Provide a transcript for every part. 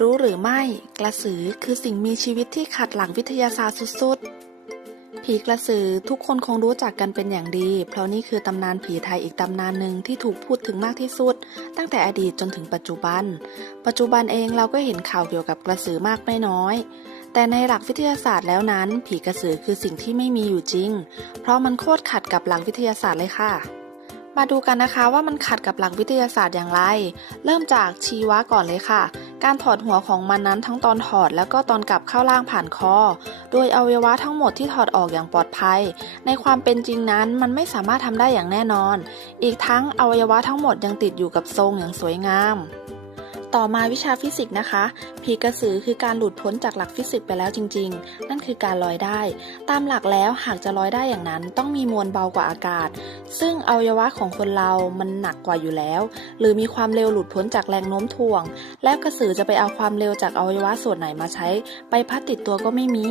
รู้หรือไม่ กระสือคือสิ่งมีชีวิตที่ขัดหลังวิทยาศาสตร์สุดๆ ผีกระสือทุกคนคงรู้จักกันเป็นอย่างดี เพราะนี่คือตำนานผีไทยอีกตำนานหนึ่งที่ถูกพูดถึงมากที่สุด ตั้งแต่อดีตจนถึงปัจจุบัน ปัจจุบันเองเราก็เห็นข่าวเกี่ยวกับกระสือมากไม่น้อย แต่ในหลักวิทยาศาสตร์แล้วนั้น ผีกระสือคือสิ่งที่ไม่มีอยู่จริง เพราะมันโคตรขัดกับหลักวิทยาศาสตร์เลยค่ะมาดูกันนะคะว่ามันขัดกับหลักวิทยาศาสตร์อย่างไร เริ่มจากชีวะก่อนเลยค่ะ การถอดหัวของมันนั้นทั้งตอนถอดแล้วก็ตอนกลับเข้าล่างผ่านคอ โดยอวัยวะทั้งหมดที่ถอดออกอย่างปลอดภัย ในความเป็นจริงนั้นมันไม่สามารถทำได้อย่างแน่นอน อีกทั้งอวัยวะทั้งหมดยังติดอยู่กับทรงอย่างสวยงาม ต่อมาวิชาฟิสิกส์นะคะ ผีกระสือคือการหลุดพ้นจากหลักฟิสิกส์ไปแล้วจริง ๆ นั่นคือการลอยได้ ตามหลักแล้วหากจะลอยได้อย่างนั้น ต้องมีมวลเบากว่าอากาศ ซึ่งอวัยวะของคนเรามันหนักกว่าอยู่แล้ว หรือมีความเร็วหลุดพ้นจากแรงโน้มถ่วง แล้วกระสือจะไปเอาความเร็วจากอวัยวะส่วนไหนมาใช้ ไปพัดติดตัวก็ไม่มี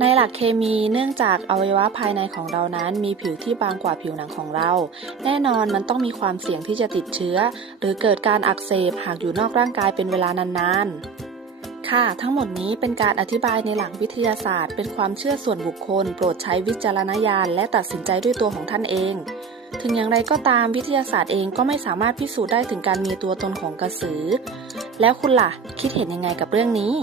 ในหลักเคมีเนื่องจากอวัยวะภายในของเรานั้น มีผิวที่บางกว่าผิวหนังของเรา แน่นอนมันต้องมีความเสี่ยงที่จะติดเชื้อ หรือเกิดการอักเสบหากอยู่นอกร่างกายเป็นเวลานานๆ ค่ะ ทั้งหมดนี้เป็นการอธิบายในหลักวิทยาศาสตร์ เป็นความเชื่อส่วนบุคคล โปรดใช้วิจารณญาณและตัดสินใจด้วยตัวของท่านเอง ถึงอย่างไรก็ตามวิทยาศาสตร์เองก็ไม่สามารถพิสูจน์ได้ถึงการมีตัวตนของกระสือ แล้วคุณล่ะ คิดเห็นยังไงกับเรื่องนี้